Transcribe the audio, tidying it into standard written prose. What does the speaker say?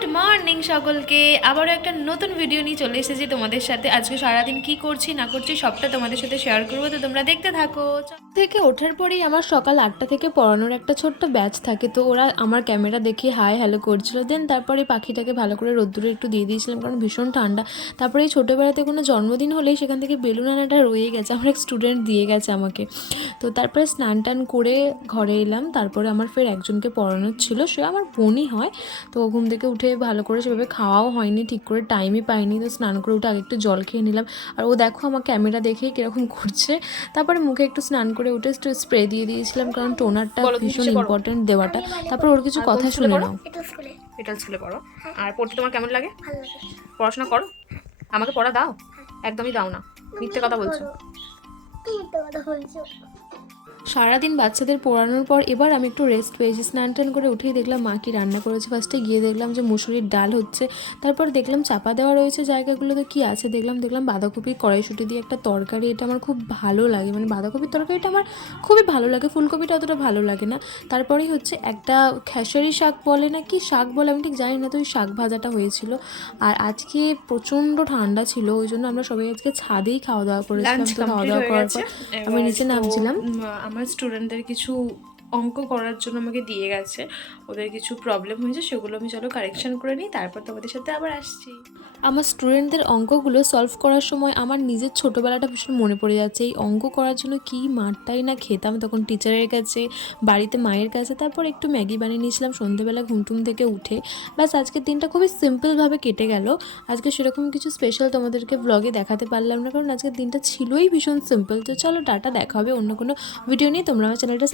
Good morning সকলকে, আবারও একটা নতুন ভিডিও নিয়ে চলে এসেছি তোমাদের সাথে। আজকে সারাদিন কি করছি না করছি সবটা তোমাদের সাথে শেয়ার করবো, তো তোমরা দেখতে থাকো। থেকে ওঠার পরেই আমার সকাল 8টা থেকে পড়ানোর একটা ছোট্ট ব্যাচ থাকে, তো ওরা আমার ক্যামেরা দেখে হাই হ্যালো করছিল। দেন তারপরে পাখিটাকে ভালো করে রোদ্দুরে একটু দিয়ে দিয়েছিলাম, কারণ ভীষণ ঠান্ডা। তারপরে এই ছোটোবেলাতে কোনো জন্মদিন হলেই সেখান থেকে বেলুন আনাটা রয়ে গেছে, আমার এক স্টুডেন্ট দিয়ে গেছে আমাকে। তো তারপরে স্নান টান করে ঘরে এলাম। তারপরে আমার ফের একজনকে পড়ানোর ছিল, সে আমার বোনই হয়। তো ঘুম থেকে উঠে ভালো করে সেভাবে খাওয়াও হয়নি, ঠিক করে টাইমই পাইনি। তো স্নান করে উঠে আগে একটু জল খেয়ে নিলাম। আর ও দেখো আমার ক্যামেরা দেখেই কীরকম করছে। তারপরে মুখে একটু স্নান করে উঠে একটু স্প্রে দিয়ে দিয়েছিলাম, কারণ টোনারটা ভীষণ ইম্পর্টেন্ট দেওয়াটা। তারপর ওর কিছু কথা শুনে নাও। এটা স্কুলে পড়ো। আর পড়তে তোমার কেমন লাগে? পড়াশোনা করো? আমাকে পড়া দাও? একদমই দাও না, মিথ্যে কথা বলছো। সারাদিন বাচ্চাদের পড়ানোর পর এবার আমি একটু রেস্ট পেয়েছি। স্নান টান করে উঠেই দেখলাম মা কি রান্না করেছে। ফার্স্টে গিয়ে দেখলাম যে মুসুরির ডাল হচ্ছে, তারপর দেখলাম চাপা দেওয়া রয়েছে জায়গাগুলোতে কি আছে। দেখলাম বাঁধাকপি কড়াইশুঁটি দিয়ে একটা তরকারি, এটা আমার খুব ভালো লাগে, মানে বাঁধাকপির তরকারিটা আমার খুবই ভালো লাগে, ফুলকপিটা অতটা ভালো লাগে না। তারপরেই হচ্ছে একটা খেসারি শাক বলে না কি শাক বলে আমি ঠিক জানি না, তো ওই শাক ভাজাটা হয়েছিল। আর আজকে প্রচণ্ড ঠান্ডা ছিল, ওই জন্য আমরা সবাই আজকে ছাদেই খাওয়া দাওয়া করেছিলাম। তো খাওয়া দাওয়া করার পর আমি নিচে নামছিলাম। আমার স্টুডেন্টদের কিছু অঙ্ক করার জন্য আমাকে দিয়ে গেছে, ওদের কিছু প্রবলেম হয়েছে, সেগুলো আমি চলো কারেকশন করে নিই, তারপর তোমাদের সাথে আবার আসছি। আমার স্টুডেন্টদের অঙ্কগুলো সলভ করার সময় আমার নিজের ছোটোবেলাটা ভীষণ মনে পড়ে যাচ্ছে। এই অঙ্ক করার জন্য কী মারটাই না খেতাম তখন টিচারের কাছে, বাড়িতে মায়ের কাছে। তারপর একটু ম্যাগি বানিয়ে নিয়েছিলাম সন্ধ্যেবেলা ঘুমটুম থেকে উঠে। ব্যাস আজকের দিনটা খুবই সিম্পলভাবে কেটে গেল। আজকে সেরকম কিছু স্পেশাল তোমাদেরকে ব্লগে দেখাতে পারলাম না, কারণ আজকের দিনটা ছিলই ভীষণ সিম্পল। তো চলো টাটা, দেখা হবে অন্য কোনো ভিডিও নিয়ে। তোমরা আমার চ্যানেলটা